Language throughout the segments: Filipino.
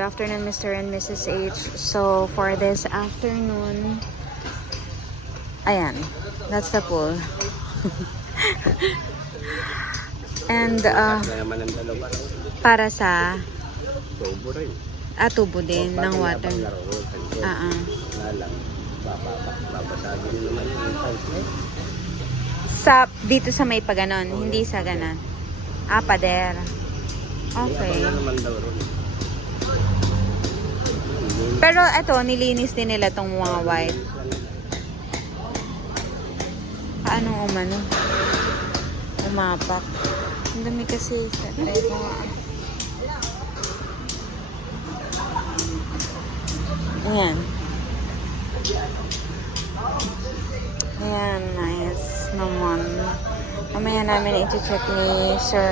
Good afternoon, Mr. and Mrs. H. So, for this afternoon, ayan, that's the pool. And, para sa, tubo din ng water. Sa, dito sa may paganon, hindi sa ganon. Pader. Okay. Pero ito, nilinis din nila tong mga white. Paano umano? Umapak. Ang dami kasi. Try ko nga. Ayan. Ayan, nice naman. Mamaya namin i-check ni Sir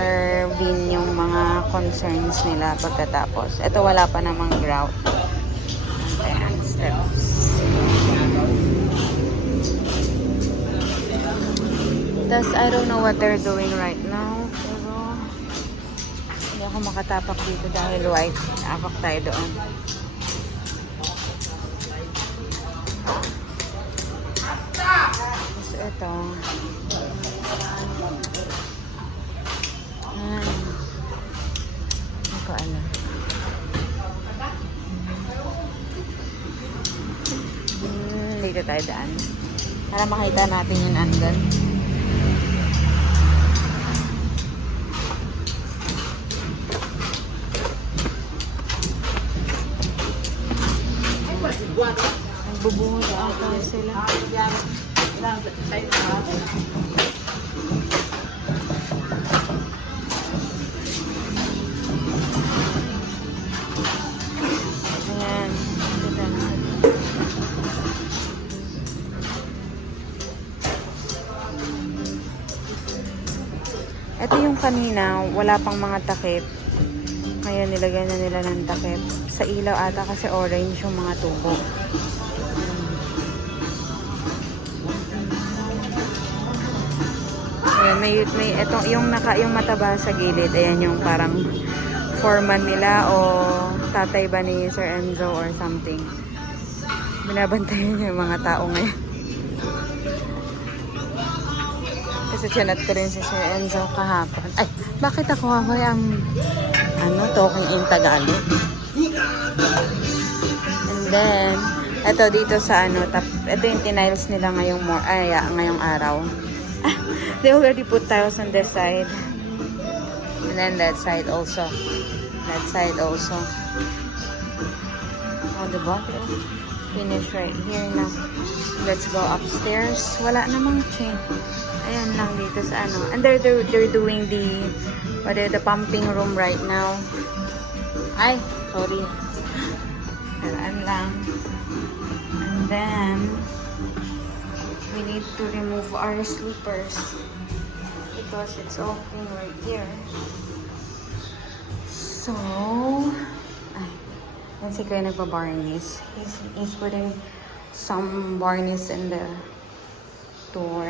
Vin yung mga concerns nila pagkatapos. Ito wala pa namang grout. Ayan, steps. Thus, I don't know what they're doing right now. Pero, hindi ako makatapak dito dahil white. Apak tayo doon. Tapos ito. Hindi ko alam. Dito tayo daan. Para makita natin yung andon. Nagbubuhod ata sila. Ayan. Ito yung kanina, wala pang mga takip. Ngayon nilagay na nila ng takip. Sa ilaw ata kasi orange yung mga tubo. Ayan, may ito yung mataba sa gilid. Ayan yung parang foreman nila o tatay ba ni Sir Enzo or something. Binabantayan niya yung mga tao ngayon. Kasi chinat ko rin si Sir Enzo kahapon. Ay, bakit ako ako'y ang talking in Tagalog? And then, ito dito sa ito yung tiniles nila ngayong araw. They already put tiles on this side. And then that side also. That side also. Oh, diba? Finish right here now. Let's go upstairs. Wala namang chain. Ayan lang dito sa And they're doing the pumping room right now. Ay, sorry. Ayan lang. And then, we need to remove our slippers because it's open right here. So, yan si Kuya nagpa-varnish. He's putting some varnish in the door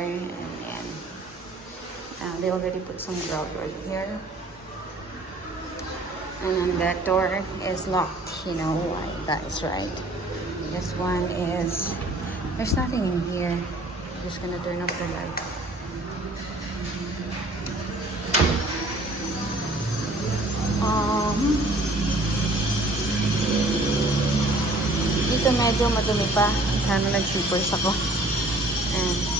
and they already put some grout right here. And then that door is locked. You know why? That is right. This one is... There's nothing in here. I'm just gonna turn off the light. Dito medyo madumi pa. Sana nag-slippers ako. And